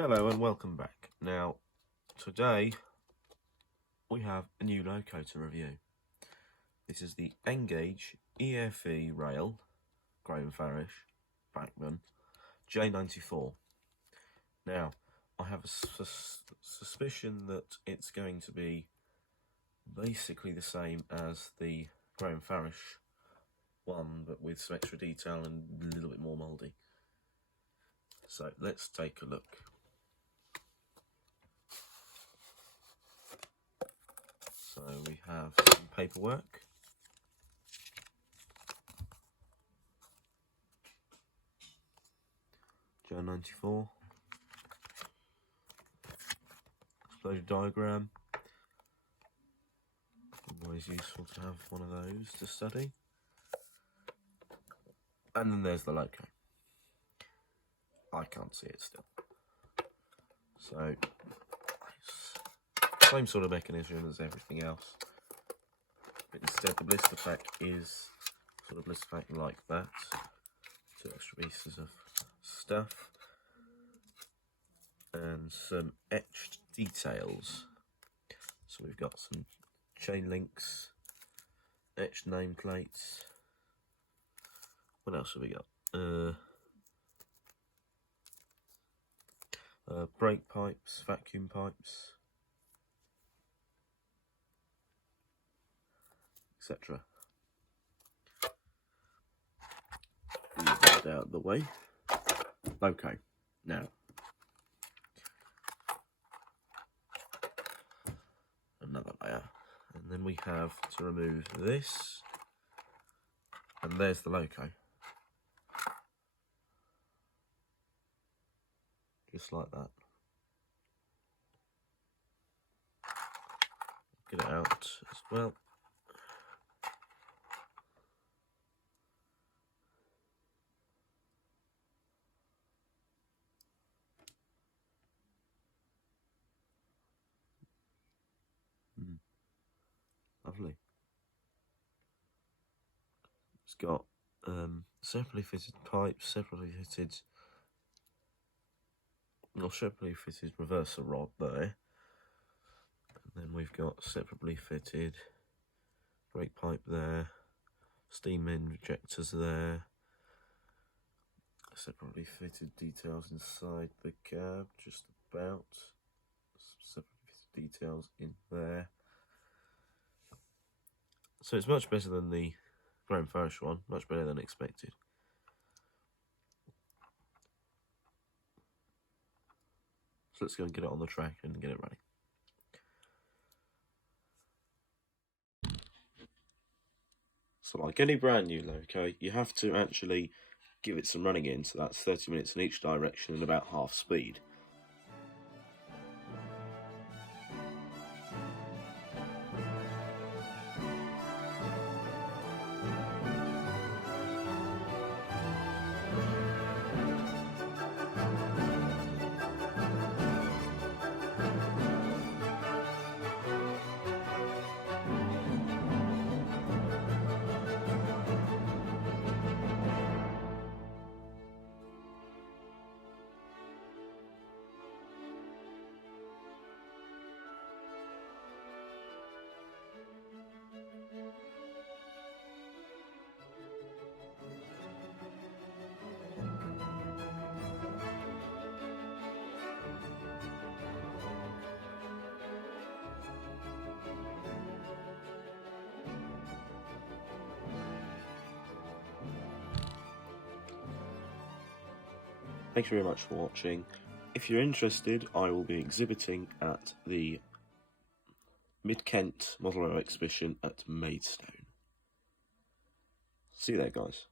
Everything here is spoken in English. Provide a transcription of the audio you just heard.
Hello and welcome back. Now, today we have a new loco to review. This is the N-Gauge EFE rail, Graham Farish, Bachmann, J94. Now, I have a suspicion that it's going to be basically the same as the Graham Farish one, but with some extra detail and a little bit more mouldy. So let's take a look. So we have some paperwork. J94. Exploded diagram. Always useful to have one of those to study. And then there's the loco. I can't see it still. So, same sort of mechanism as everything else. But instead the blister pack is sort of blister pack like that. 2 extra pieces of stuff. And some etched details. So we've got some chain links, etched nameplates. What else have we got? Brake pipes, vacuum pipes, etc. Leave that out of the way. Okay, now another layer, and then we have to remove this, and there's the loco. Just like that. Get it out as well. Lovely. It's got separately fitted pipes, separately fitted reverser rod there. And then we've got separately fitted brake pipe there, steam injectors there, separately fitted details inside the cab, just about. Separately fitted details in there. So it's much better than the Graham Farish one, much better than expected. So let's go and get it on the track and get it running. So like any brand new loco, you have to actually give it some running in, so that's 30 minutes in each direction and about half speed. Thank you very much for watching. If you're interested, I will be exhibiting at the Mid-Kent Model Rail Exhibition at Maidstone. See you there, guys.